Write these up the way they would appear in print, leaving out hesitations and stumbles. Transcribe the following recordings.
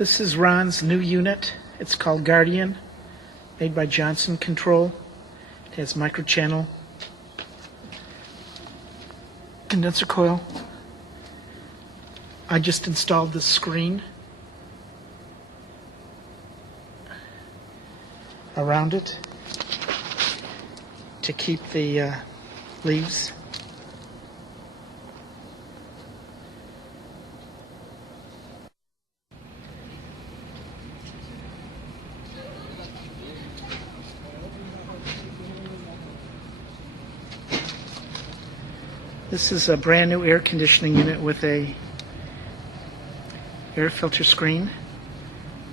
This is Ron's new unit. It's called Guardian, made by Johnson Control. It has microchannel condenser coil. I just installed this screen around it to keep the leaves. This is a brand new air conditioning unit with a air filter screen,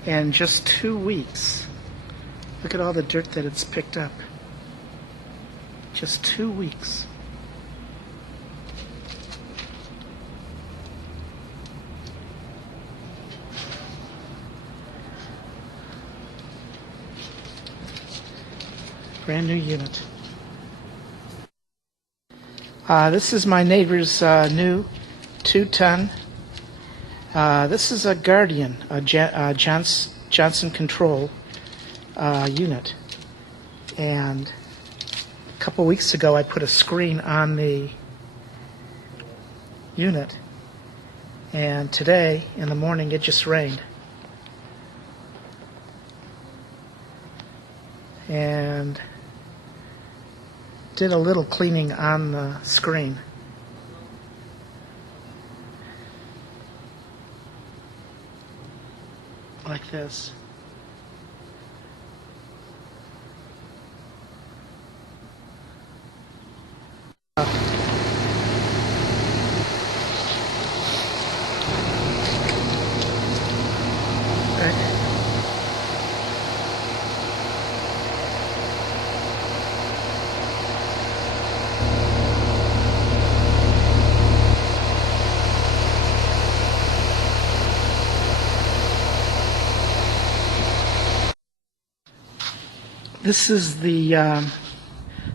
and just 2 weeks. Look at all the dirt that it's picked up. Just 2 weeks. Brand new unit. This is my neighbor's new 2-ton. This is a Guardian, a Johnson Control unit. And a couple weeks ago I put a screen on the unit. And today in the morning it just rained. And did a little cleaning on the screen. Like this. This is the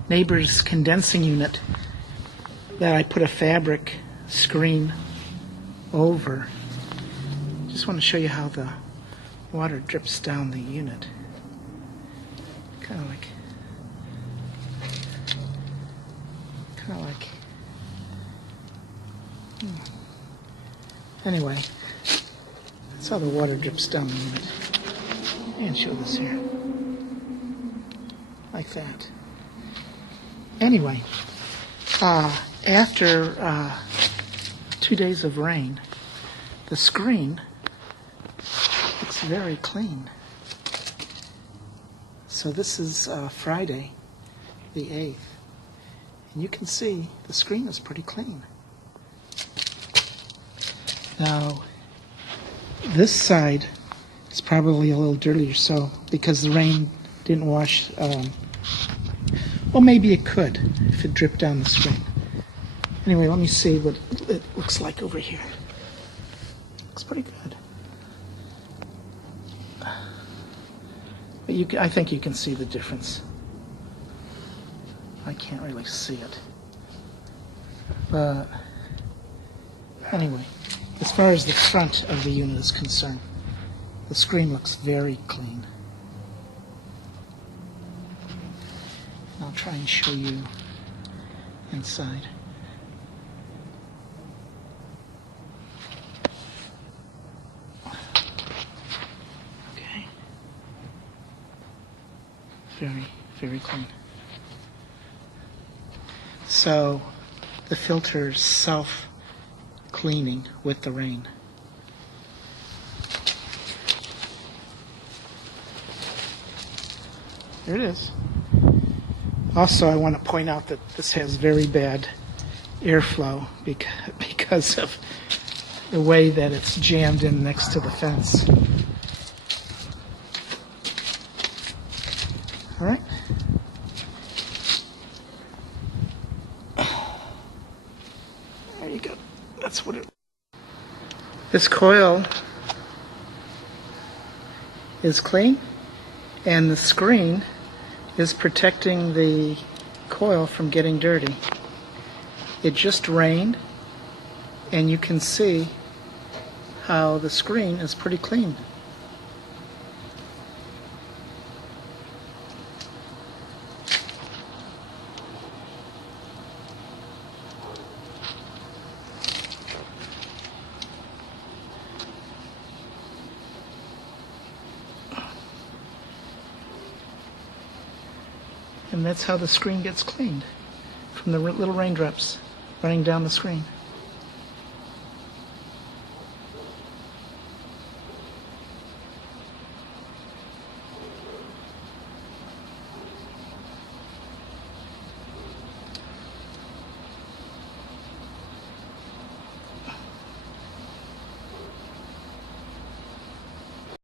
neighbor's condensing unit that I put a fabric screen over. Just want to show you how the water drips down the unit. Kind of like Anyway, that's how the water drips down the unit. And show this here. Like that. Anyway, after 2 days of rain, the screen looks very clean. So this is Friday, the 8th, and you can see the screen is pretty clean. Now, this side is probably a little dirtier, so because the rain didn't wash. Well, maybe it could if it dripped down the screen. Anyway, let me see what it looks like over here. Looks pretty good. But I think you can see the difference. I can't really see it. But anyway, as far as the front of the unit is concerned, the screen looks very clean. I'll try and show you inside. Okay. Very, very clean. So the filter's self-cleaning with the rain. There it is. Also, I want to point out that this has very bad airflow because of the way that it's jammed in next to the fence. All right. There you go. That's what it. This coil is clean, and the screen is protecting the coil from getting dirty. It just rained, and you can see how the screen is pretty clean. And that's how the screen gets cleaned, from the little raindrops running down the screen.